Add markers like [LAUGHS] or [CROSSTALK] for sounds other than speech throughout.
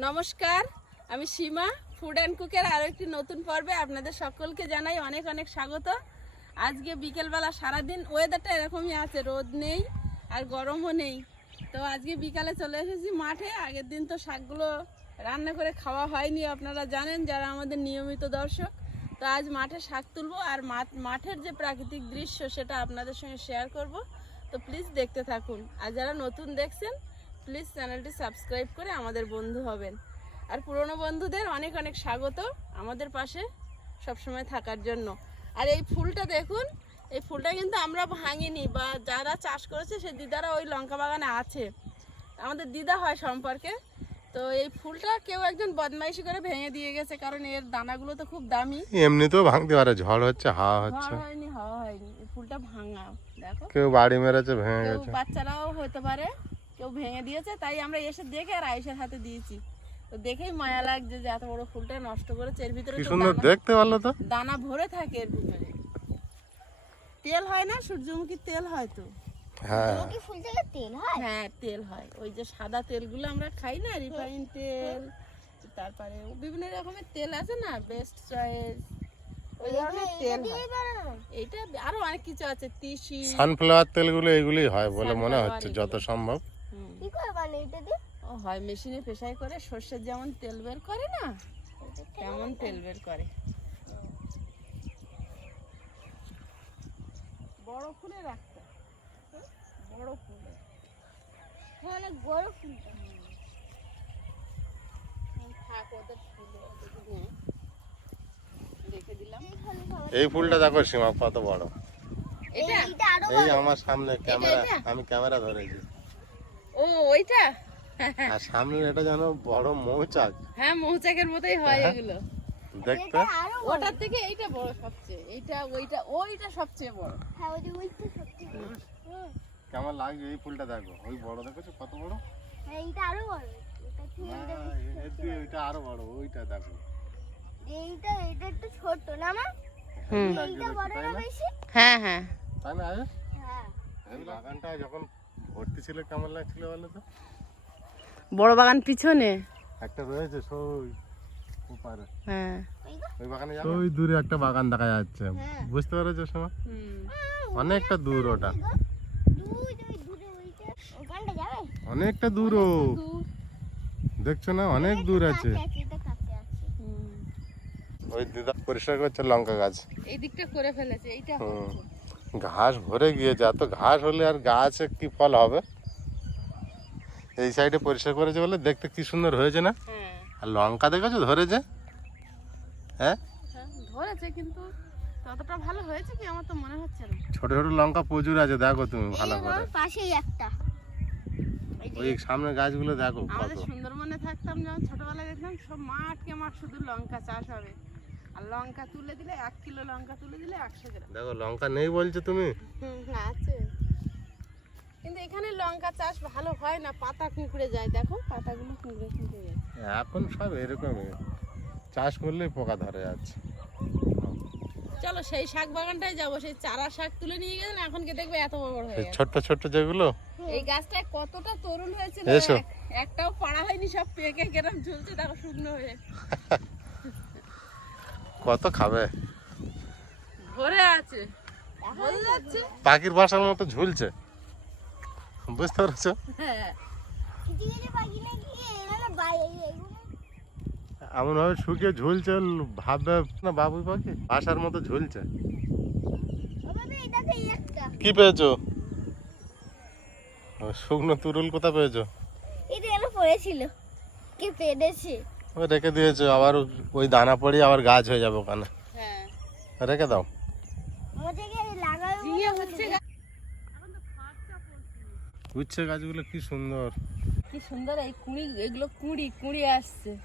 নমস্কার, আমি সীমা food and কুকের আরও একটি নতুন পর্বে আপনাদের সকলকে জানাই অনেক অনেক স্বাগত। আজকে বিকেলবেলা সারাদিন ওয়েদারটা এরকমই আছে, রোদ নেই আর গরমও নেই। তো আজকে বিকালে চলে এসেছি মাঠে, আগের দিন তো শাকগুলো রান্না করে খাওয়া হয়নি, আপনারা জানেন যারা আমাদের নিয়মিত দর্শক। তো আজ মাঠে শাক তুলবো আর মাঠ- মাঠের যে প্রাকৃতিক দৃশ্য সেটা আপনাদের সঙ্গে শেয়ার করব। তো প্লিজ দেখতে থাকুন। আর যারা নতুন দেখছেন প্লিজ চ্যানেলটি সাবস্ক্রাইব করে আমাদের বন্ধু হবেন। আর পুরনো বন্ধুদের অনেক অনেক স্বাগত আমাদের পাশে সবসময় থাকার জন্য। আর এই ফুলটা দেখুন এই ফুলটা কিন্তু আমরা ভাঙিনি বা যারা চাষ করেছে সে দিদারা ওই লঙ্কা বাগানে আছে। আমাদের দিদা হয় সম্পর্কে। তো এই ফুলটা কেউ একজন বদমাইশি করে ভেঙে দিয়ে গেছে কারণ এর দানাগুলো তো খুব দামি। এমনিতেও ভাঙতে পারে ঝড় হচ্ছে হাওয়া হচ্ছে। হয়নি হাওয়া হয়নি। এই ফুলটা ভাঙা দেখো। কেউ বাড়ি মেরেছে ভেঙে গেছে। বাচ্চারাও হতে পারে। কেউ ভেঙে দিয়েছে তাই আমরা এসে দেখে আর আয়েশের হাতে দিয়েছি। তো দেখেই মায়া লাগছে যে এত বড় ফুলটা নষ্ট করেছে। এর ভিতরে সুন্দর দেখতে পারল তো। দানা ভরে থাকে এর ভিতরে। তেল হয় না? সূর্যমুখীর তেল হয় তো। হ্যাঁ। ফুল থেকে তেল হয়? হ্যাঁ তেল হয়। ওই যে সাদা তেলগুলো আমরা খাই না রিফাইন তেল তারপরে বিভিন্ন রকমের তেল আছে না বেস্ট চয়েস। ওই ধরনের তেল হয়। এইটা আরও অনেক কিছু আছে তিসি। সানফ্লাওয়ার তেলগুলো এগুলি হয় বলে মনে হচ্ছে যত সম্ভব। কি করে বানাই এটা দিয়ে? ও হয় মেশিনে পেশাই করে সর্ষের যেমন তেল বের করে না তেমন তেল বের করে। বড় ফুলে রাখতে বড় ফুলে। হ্যাঁ অনেক বড় ফুলটা এই ফুলটা দেখো সীমা কত বড়। এইটা এই আমার সামনে ক্যামেরা আমি ক্যামেরা ধরেছি। ও ওইটা? আর সামনে এটা যেন বড় মৌচাক। হ্যাঁ মৌচাকের মতোই হয় এগুলো। দেখতে? ওটার থেকে এইটা বড় সবচেয়ে। এইটা ওইটা ওইটা সবচেয়ে বড়। হ্যাঁ ওই যে ওইটা সত্যি কেমন লাগছে এই ফুলটা দেখো? ওই বড় দেখেছ? কত বড়? হ্যাঁ এইটা আরও বড়। এটা ওইটা আরও বড় ওইটা দেখো। এইটা এটা একটু ছোট না মা? হুম। এইটা বড় না না? বেশি? হ্যাঁ হ্যাঁ। তাই না হ্যাঁ। এই বাগানটা যখন ভর্তি ছিল কেমন লাগছিল বলো তো? বড় বাগান পিছনে? একটা রয়েছে সই ওপারে। হ্যাঁ। ওই বাগানে যাবে? ওই দূরে একটা বাগান দেখা যাচ্ছে। হ্যাঁ। বুঝতে পেরেছ সময় অনেকটা দূর ওটা। অনেকটা দূর ও। দেখছ না? অনেক দূর আছে। ওই দিদা পরিষ্কার করছে লঙ্কা গাছ। এই দিকটা করে ফেলেছে এইটা। ঘাস ভরে গিয়েছে এত ঘাস হলে আর গাছে কি ফল হবে? এই সাইডে পরিষ্কার করেছে বলে দেখতে কি সুন্দর হয়েছে না? হ্যাঁ। আর লঙ্কা দেখেছ? ধরেছে? হ্যাঁ? হ্যাঁ, ধরেছে কিন্তু ততটা ভালো হয়েছে কি আমার তো মনে হচ্ছে না। ছোট ছোট লঙ্কা প্রচুর আছে দেখো তুমি ভালো করে। পাশেই একটা। ওই সামনে গাছগুলো দেখো কত। আমাদের সুন্দরবনে থাকতাম যখন ছোটবেলায় দেখতাম সব মাঠকে মাঠ শুধু লঙ্কা চাষ হবে। আর লঙ্কা তুলে দিলে এক কিলো লঙ্কা তুলে দিলে একশো গ্রাম। দেখো লঙ্কা নেই বলছো তুমি? হুম আছে। কিন্তু এখানে লঙ্কা চাষ ভালো হয় না পাতা কুঁকড়ে যায়। দেখো পাতাগুলো কুঁকড়ে কুঁকড়ে যায়। এখন সব এরকমই। চাষ করলেই পোকা ধরে যাচ্ছে। চলো সেই শাক বাগানটায় যাব। সেই চারা শাক তুলে নিয়ে গেলেন এখন কে দেখবে এত বড় হয়ে ছোট্ট ছোট্ট যেগুলো? এই গাছটায় কতটা তরুণ হয়েছিল একটাও পাড়া হয়নি সব পেকে কেরম ঝুলছে দেখো শুকনো হয়ে। [LAUGHS] কত খাবে? ভরে আছে। যাচ্ছে। পাখির বাসার মতো ঝুলছে। বুঝতে পেরেছ? হ্যাঁ। এমন ভাবে শুকিয়ে ঝুলছে ভাববে না বাবুই পাখি? বাসার মতো ঝুলছে। কি পেয়েছ? শুকনো তুরুল কোথা পেয়েছ? এটা পড়েছিল? কে পেরেছে? ও রেখে দিয়েছ আবার ওই দানা পড়ে আবার গাছ হয়ে যাবে ওখানে। হ্যাঁ। রেখে দাও। উচ্ছে গাছগুলো কি সুন্দর। কি সুন্দর এই কুড়ি এগুলো কুড়ি কুড়ি আসছে।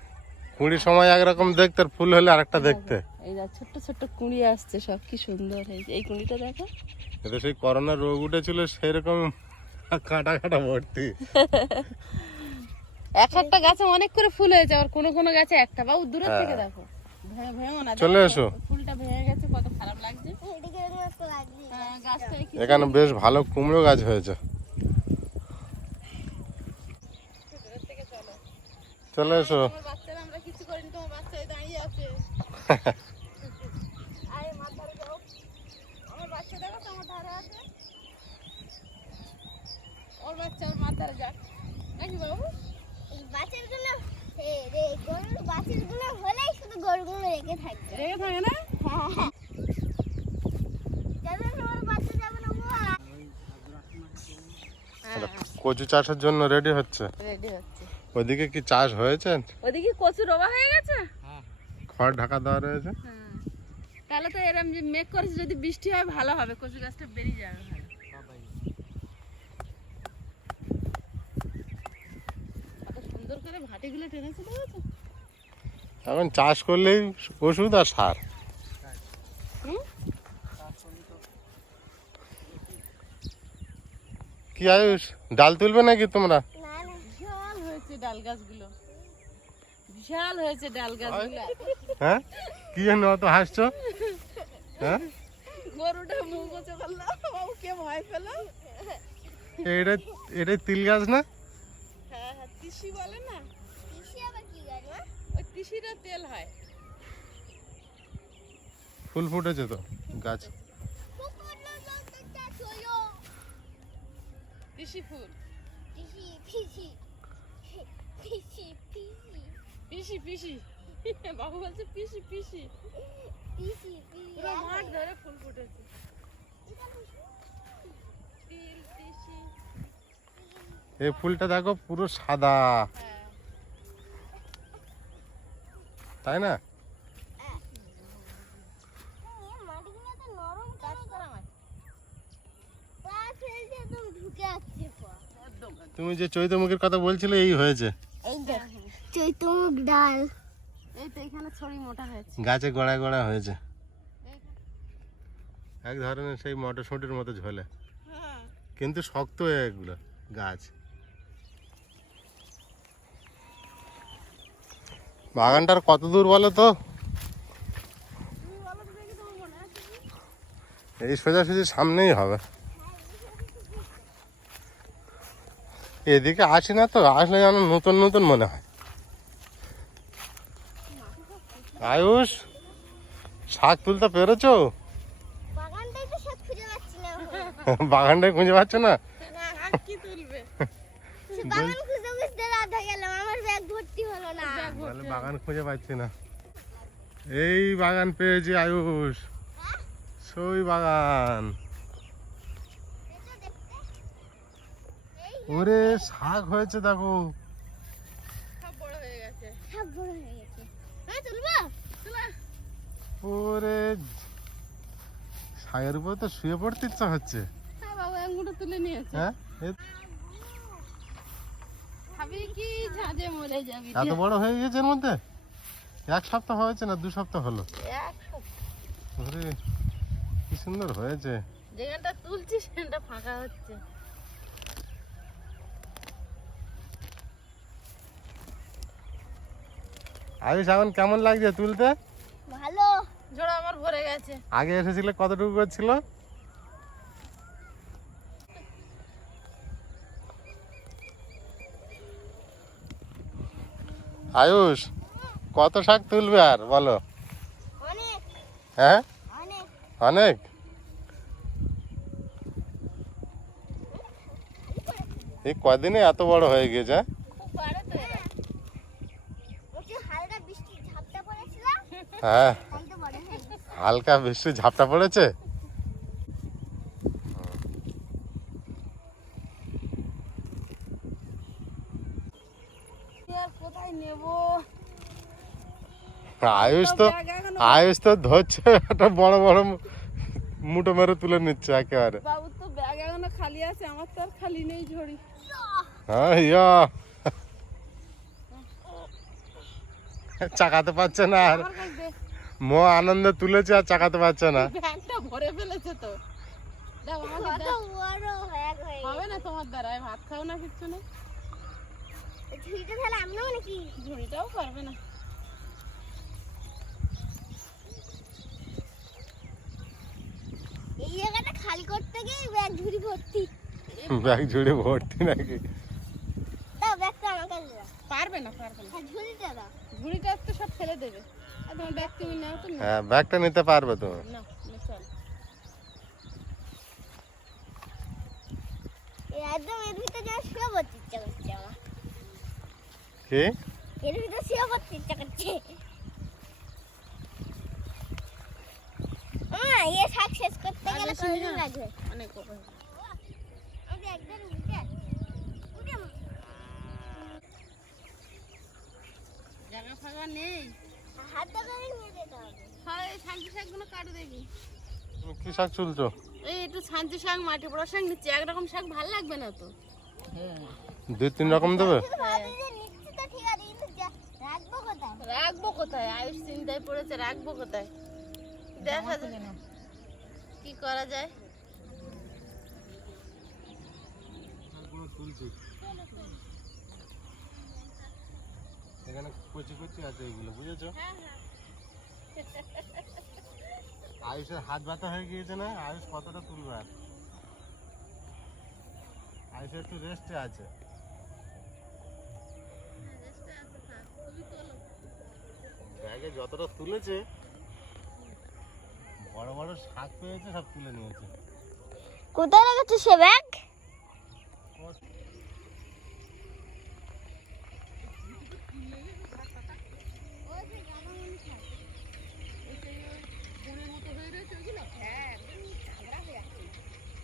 কুড়ির সময় একরকম দেখতে আর ফুল হলে আরেকটা দেখতে। এই যা ছোট্ট ছোট্ট কুড়ি আসছে সব কি সুন্দর। এই যে- এই কুড়িটা দেখো। এটা সেই করোনা রোগ উঠেছিল সেরকম কাঁটা কাঁটা ভর্তি। [LAUGHS] এক একটা গাছে অনেক করে ফুল হয়েছে আর কোনো কোনো গাছে একটা। বাবু দূরের হ্যাঁ। থেকে দেখো। ভে- ভেঙো না চলে এসো। ফুলটা ভেঙে গেছে কত খারাপ লাগছে। হ্যাঁ, এখানে বেশ ভালো কুমড়ো গাছ হয়েছে। চলে এসো। আমার বাচ্চারা আমরা কিছু করিনি তোমার বাচ্চা এই দাঁড়িয়ে আছে। [LAUGHS] আরে মার ধারে। যাও আমার বাচ্চা দেখো তো আমার ধারে আছে। ওর বাচ্চা ওর মার যাক। নাকি বাবু? বাছুরগুলো গরুর বাছুরগুলো হলেই শুধু গরুগুলো রেখে থাকবে। রেগে থাকে না? হ্যাঁ হ্যাঁ। বাবা এটা কচু চাষের জন্য রেডি হচ্ছে? রেডি হচ্ছে। ওদিকে কি চাষ হয়েছে? ওদিকে কচু রোবা হয়ে গেছে? খড় ঢাকা দেওয়া রয়েছে? হ্যাঁ। তাহলে তো এরম যে মেঘ করেছে যদি বৃষ্টি হয় ভালো হবে। কচু গাছটা বেরিয়ে যাবে ভালো কত সুন্দর করে ভাটিগুলো টেনেছে দেখেছ এখন চাষ করলেই ওষুধ আর সার? কি আয়ুষ ডাল তুলবে নাকি তোমরা? বিশাল হয়েছে ডাল গাছগুলো। বিশাল হয়েছে ডাল গাছগুলো। হ্যাঁ? কি জন্য অত হাসছো? হ্যাঁ? গরুটা মুখ হচ্ছে বলল কে ভয় পেল। এটা এটাই তিল গাছ না? তিসি বলে না? পিসি আবার কি গাছ ওই তেল হয়। ফুল ফুটেছে তো গাছ। তিসি ফুল। পিসি পিসি পিসি পিসি। পিসি পিসি। বাবু বলছে পিসি পিসি। পিসি পিসি পুরো মাঠ ধরে ফুল ফুটেছে তিল তিসি এই ফুলটা দেখো পুরো সাদা। হ্যাঁ তাই না? তুমি যে চৈতমুখীর কথা বলছিলে এই হয়েছে। চৈতমুখ ডাল। এই তো এখানে ছড়ি মোটা হয়েছে। গাছে গোড়ায় গোড়া হয়েছে। এক ধরনের সেই মটরশুঁটির মতো ঝোলে। হ্যাঁ। কিন্তু শক্ত এগুলো গাছ। বাগানটার কত দূর বলো তো? এই সোজাসুজি সামনেই হবে। এদিকে আসি না তো আসলে যেন নতুন নতুন মনে হয়। আয়ুষ শাক তুলতে পেরেছ? বাগানটাই খুঁজে পাচ্ছি না বাগানটাই খুঁজে পাচ্ছ না না আর কি তুলবে সে বাগান খুঁজতে খুঁজতে রাত হয়ে গেল আমার ব্যাগ ভর্তি হলো না তাহলে বাগান খুঁজে পাচ্ছি না। এই বাগান পেয়েছি আয়ুষ। সই বাগান। ওরে শাক হয়েছে দেখো। সব বড় হয়ে গেছে। সব বড় হয়ে গেছে। হ্যাঁ তুলবো? তুলা। ওরে শাকের উপর তো শুয়ে পড়তে ইচ্ছা হচ্ছে। হ্যাঁ বাবু আঙ্গুরটা তুলে নিয়েছে হ্যাঁ এ- খাবি কি ঝাঁঝে মরে যাবি এত বড় হয়ে গেছে এর মধ্যে? এক সপ্তাহ হয়েছে না দু সপ্তাহ হলো? কি সুন্দর হয়েছে। যেখানটা তুলছি সেখানটা ফাঁকা হচ্ছে। আয়ুষ এখন কেমন লাগছে তুলতে? ভালো। জোড়া আমার ভরে গেছে। আগে এসেছিলে কতটুকু করছিল আয়ুষ কত শাক তুলবে আর বলো। হ্যাঁ? অনেক। এই কদিনে এত বড় হয়ে গেছে হ্যাঁ? হালকা বৃষ্টি ঝাপটা পড়েছিল হ্যাঁ তাই তো বড় হয়ে গেছে হালকা বৃষ্টি ঝাপটা পড়েছে কি আর কোথায় নেব আয়ুষ তো আয়ুষ তো ধরছে একটা বড় বড় মুঠো মেরে তুলে নিচ্ছে একেবারে। বাবুর তো ব্যাগ এখনও খালি আছে আমার তো আর খালি নেই ঝড়ি। হ্যাঁ ইয়া। চাকাতে পারছে না আর। মো আনন্দে তুলেছে আর চাকাতে পারছে না। ব্যাগটা ভরে ফেলেছে তো। দাও আমাকে কত দাও। বড় হয়ে গেছে হবে না তোমার দ্বারায় ভাত খাও না কিচ্ছু না ঝুড়িটা তাহলে আমি নেব নাকি? ঝুড়িটাও পারবে না। এই জায়গাটা খালি করতে গিয়ে ব্যাগ ঝুড়ি ভর্তি। ব্যাগ জুড়ে ভর্তি নাকি? দাও ব্যাগটা আমার কাছে দাও। পারবে না পারবে না। হ্যাঁ, ঝুড়িটা দাও। ঝুড়িটা তো সব ফেলে দেবে। আর তোমার ব্যাগ তুমি নাও তো। হ্যাঁ ব্যাগটা নিতে পারবে তুমি না না, চল। এই একদম এর ভিতরে যেন শুয়ে পড়তে ইচ্ছা করছে আমার। কি? এর ভিতরে শুয়ে পড়তে ইচ্ছা করছে। মা এ শাক শেষ করতে গেলে বেশি লাগবে? অনেক একদম উঠে। উঠে। জায়গা ফাঁকা নেই। হাতটা করে নিয়ে যেতে হবে। হয় শান্তি শাকগুলো কাটে দেখি। কি শাক চুলছো? এই একটু শান্তি শাক মাটি পোড়া শাক নিচ্ছি। একরকম শাক ভালো লাগবে না তো। দুই তিন রকম দেবে? রাখব কোথায়? রাখব কোথায়? আয়ুষ চিন্তায় পড়েছে রাখব কোথায়? দেখা যায়। কি করা যায়? এখানে কচি কচি আছে এগুলো বুঝেছ? আয়ুষের হাত ব্যথা হয়ে গিয়েছে না? আয়ুষ কতটা তুলবে আর? আয়ুষ একটু রেস্টে আছে। ব্যাগে যতটা তুলেছে বড় বড় শাক পেয়েছে সব তুলে নিয়েছে। কোথায় রেখেছো সে ব্যাগ?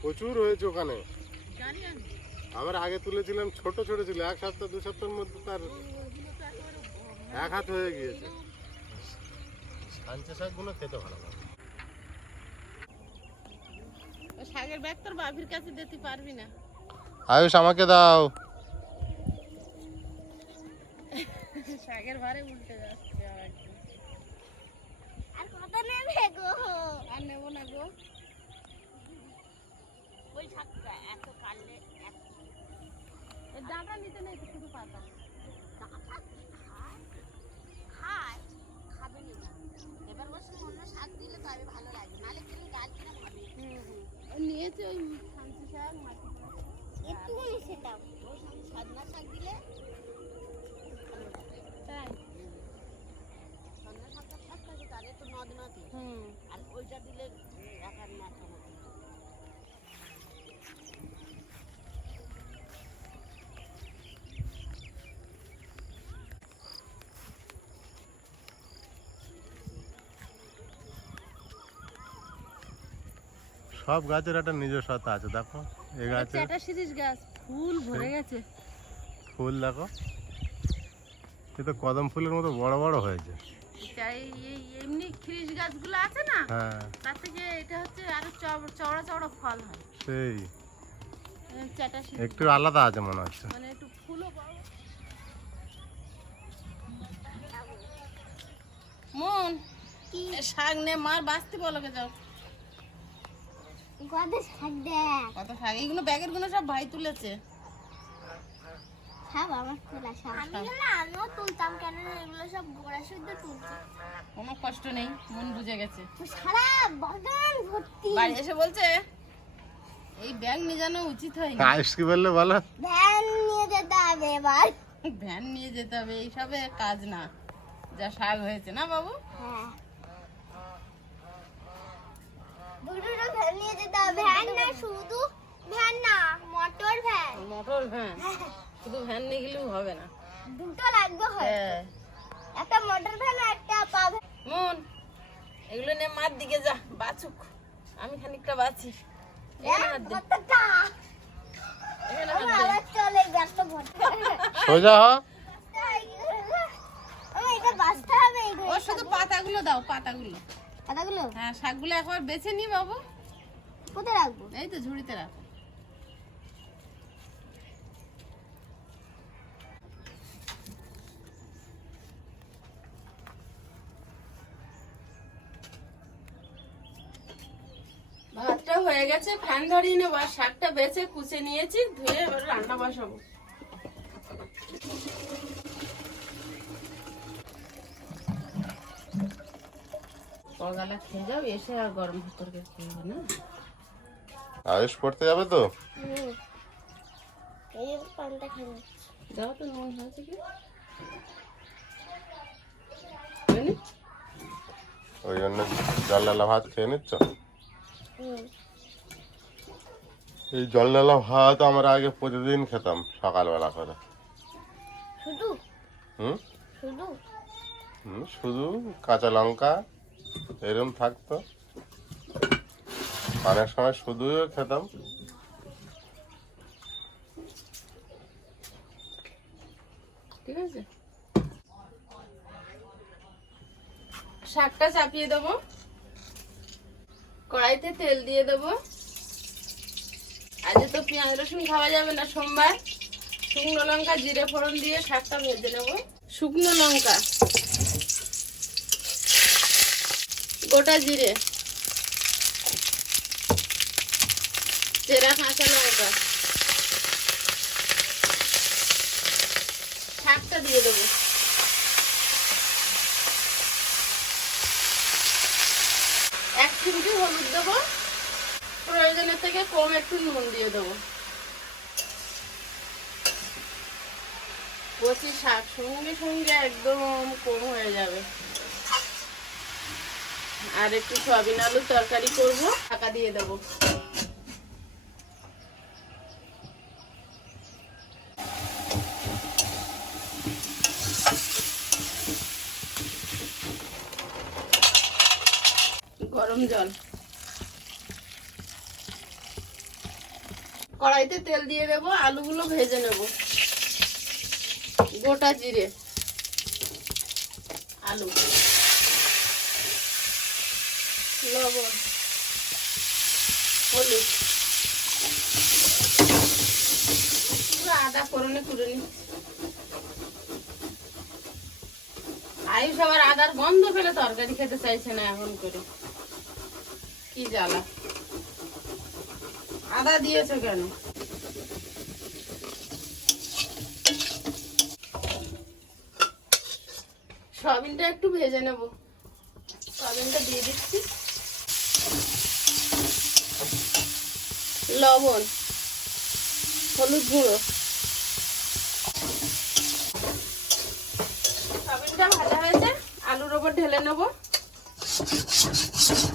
প্রচুর হয়েছে ওখানে। জানি আমি আমরা আগে তুলেছিলাম ছোট ছোট ছিল এক সপ্তাহ দু সপ্তাহের মধ্যে তার এক হাত হয়ে গিয়েছে। সাঞ্চে শাকগুলো খেতে ভালো লাগে ওই শাকের ব্যাগ তোর বাবির কাছে দিতে পারবি না। আয়ুষ আমাকে দাও। শাকের ভারে উল্টে যাচ্ছে। আর কত নেবে গো? আর নেব না গো। ওই শাকটা এত কাটলে ডাটা নিতে নেই তো শুধু পাতা খায় খাবে না এবার বসে অন্য শাক দিলে তবে ভালো লাগে নালে তুমি গাছ কিনা খাবে ও নিয়েছে ওই শান্তি শাক মাটি একটুখানি সেটাও সাদনা শাক দিলে তাই সন্ধ্যা শাকটা শাক থাকে তার একটু নদ নদী হুম আর ওইটা দিলে রাখার মাথা মতো সব গাছের একটা নিজস্বতা আছে দেখো। এই গাছে চাটা সিরিজ গাছ ফুল ভরে গেছে। ফুল দেখো। এ তো কদম ফুলের মতো বড় বড় হয়েছে। এমনি গাছগুলো আছে না? হ্যাঁ। তার থেকে এটা হচ্ছে আরও চও- চওড়া চওড়া ফল হয়। সেই। একটু আলাদা আছে মনে হচ্ছে। মানে একটু ফুলও মন কি? শাক নে মার বাঁচতে বলকে যাও। কত শাক দেখ? কত শাক? এইগুলো ব্যাগেরগুলো সব ভাই তুলেছে। সব আমার তোলা সব আমি না আমিও তুলতাম কেন এগুলো সব গোড়া শুদ্ধ তুলছি। কোনো কষ্ট নেই মন বুঝে গেছে। সারা বাগান ভর্তি। বাড়ি এসে বলছে এই ব্যাগ নিয়ে জানো উচিত হয়নি। আয়ুষ কি বললে বলো? ভ্যান নিয়ে যেতে হবে এবার। ভ্যান নিয়ে যেতে হবে এইসবে কাজ না। যা শাক হয়েছে না বাবু? হ্যাঁ। ভ্যান নিয়ে যেতে হবে। ভ্যান না শুধু ভ্যান না মোটর ভ্যান। Motor van? শুধু ভ্যান নিয়ে গেলেও হবে না। দুটো লাগবে হয় হ্যাঁ। একটা মোটর ভ্যান আর একটা পা মন এগুলো নিয়ে মার দিকে যা বাছুক আমি খানিকটা ভর্তি সোজা হ। আমার এটা বাঁচতে হবে এগুলো ও শুধু পাতাগুলো দাও পাতাগুলো। পাতাগুলো? হ্যাঁ শাকগুলো একবার বেছে নি বাবু। কোথায় রাখব? এই তো ঝুড়িতে রাখো। ভাতটা হয়ে গেছে, ফ্যান ধরিয়ে নেব, আর শাকটা বেছে কুচে নিয়েছি, ধুয়ে এবার রান্না বসাবো। কগালা খেয়ে যাও, এসে আর গরম ভাত তরকারি খেয়ে না? আয়ুষ পড়তে যাবে তো? দাও তো নুন হয়েছে কি? ওই জন্য জল ডালা ভাত খেয়ে নিচ্ছ? এই জল ডালা ভাত আমরা আগে প্রতিদিন খেতাম সকালবেলা করে। শুধু? হুম? শুধু? হুম, শুধু কাঁচা লঙ্কা এরম থাকতো। অনেক সময় শুধুও খেতাম। ঠিক আছে? শাকটা চাপিয়ে দেবো। কড়াইতে তেল দিয়ে দেবো। আজকে তো পেঁয়াজ, রসুন খাওয়া যাবে না সোমবার। শুকনো লঙ্কা, জিরে ফোড়ন দিয়ে শাকটা ভেজে নেব। শুকনো লঙ্কা। গোটা জিরে চেরা কাঁচা লঙ্কা শাকটা দিয়ে দেবো এক চিমটি হলুদ দেবো প্রয়োজনের থেকে কম একটু নুন দিয়ে দেবো কচি শাক সঙ্গে সঙ্গে একদম কম হয়ে যাবে। আর একটু সয়াবিন আলুর তরকারি করব, টাকা দিয়ে দেবো। গরম জল। কড়াইতে তেল দিয়ে দেবো, আলুগুলো ভেজে নেব। গোটা জিরে, আলু, লবণ, হলুদ, পুরো আদা ফোড়নে তুলে নিচ্ছি আয়ুষ আবার আদার গন্ধ পেলে তরকারি খেতে চাইছে না এখন করে। কি জ্বালা। আদা দিয়েছ কেন? সয়াবিনটা একটু ভেজে নেব। সয়াবিনটা দিয়ে দিচ্ছি। লবণ, হলুদ গুঁড়ো। সয়াবিনটা ভাজা হয়েছে, আলুর ওপর ঢেলে নেব।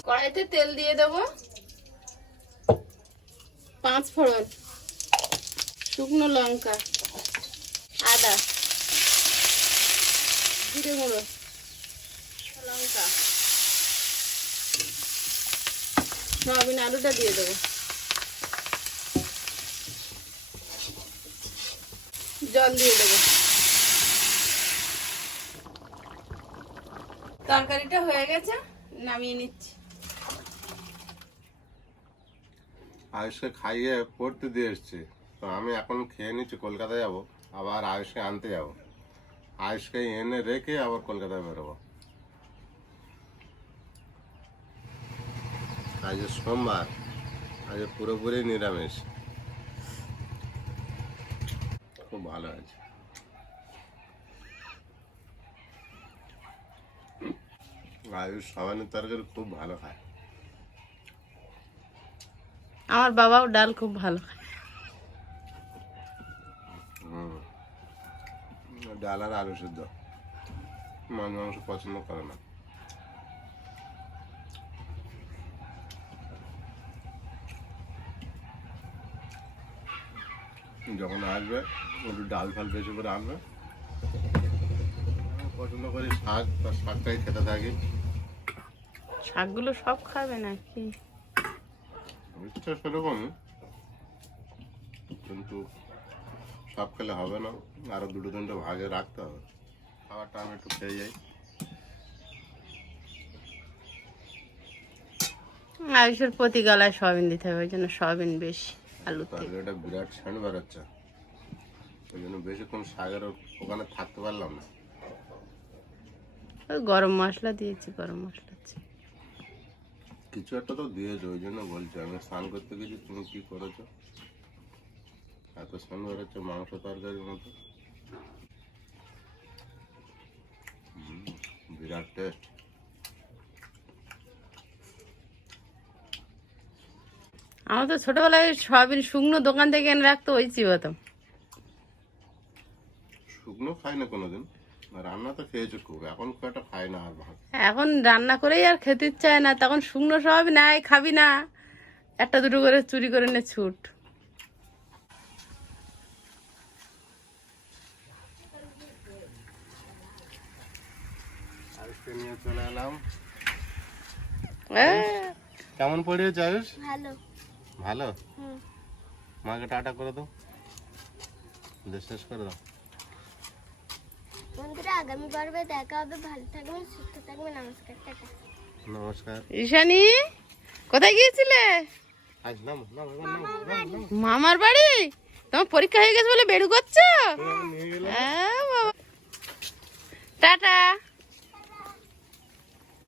কড়াইতে তেল দিয়ে দেব। পাঁচ ফোড়ন, শুকনো লঙ্কা, আদা, জিরে গুঁড়ো লঙ্কা সয়াবিন আলুটা দিয়ে দেবো। জল দিয়ে দেবো। তরকারিটা হয়ে গেছে, নামিয়ে নিচ্ছি। আয়ুষকে খাইয়ে পড়তে দিয়ে এসছি। তো আমি এখন খেয়ে নিচ্ছি, কলকাতায় যাব। আবার আয়ুষকে আনতে যাব। আয়ুষকে এনে রেখে আবার কলকাতায় বেরোবো। আজ সোমবার আজ পুরোপুরি নিরামিষ। খুব ভালো আছে আয়ুষ সাবানের তরকারি খুব ভালো খায়। আমার বাবাও ডাল খুব ভালো খায়। ডাল আর আলু সিদ্ধ। মাছ মাংস পছন্দ করে না। যখন আসবে একটু ডাল ফাল বেশি করে আনবে। পছন্দ করি শাক বা শাকটাই খেতে থাকি। শাকগুলো সব খাবে নাকি? ইচ্ছা সেরকমই কিন্তু সব খেলে হবে না। আরও দুটো তিনটে ভাগে রাখতে হবে। খাবারটা আমি একটু খেয়ে যাই। আয়ুষের প্রতি গলায় সয়াবিন দিতে হবে ওই জন্য সয়াবিন বেশি। আলু তরকারিটা বিরাট সেন্ট বেরোচ্ছে। ওই জন্য বেশিক্ষণ শাকের ওখানে থাকতে পারলাম না। ওই গরম মশলা দিয়েছি গরম মশলা কিছু একটা তো দিয়েছ ওই জন্য বলছি আমি স্নান করতে গেছি তুমি কি করেছ? এত স্নান মাংস তরকারির মতো। বিরাট টেস্ট আমার তো ছোটবেলায় সয়াবিন শুকনো দোকান থেকে এনে রাখতো ওই চিবাতাম। শুকনো খাই না কোনোদিন। রান্না তো খেয়েছো খুব এখন খুব একটা খাই না আর ভাত। এখন রান্না করেই আর খেতে ইচ্ছে না তখন শুকনো সব নাই খাবি না। একটা দুটো করে চুরি করে নে ছুট। নিয়ে চলে এলাম। কেমন পড়িয়েছে আয়ুষ? ভালো। ভালো? মাকে টাটা করে দাও। শেষ করে দাও। আগামী ভালো সুস্থ নমস্কার কোথায় গিয়েছিলে? মামার বাড়ি। তোমার পরীক্ষা হয়ে গেছে বলে বেরু করছ? হ্যাঁ, হ্যাঁ, টাটা।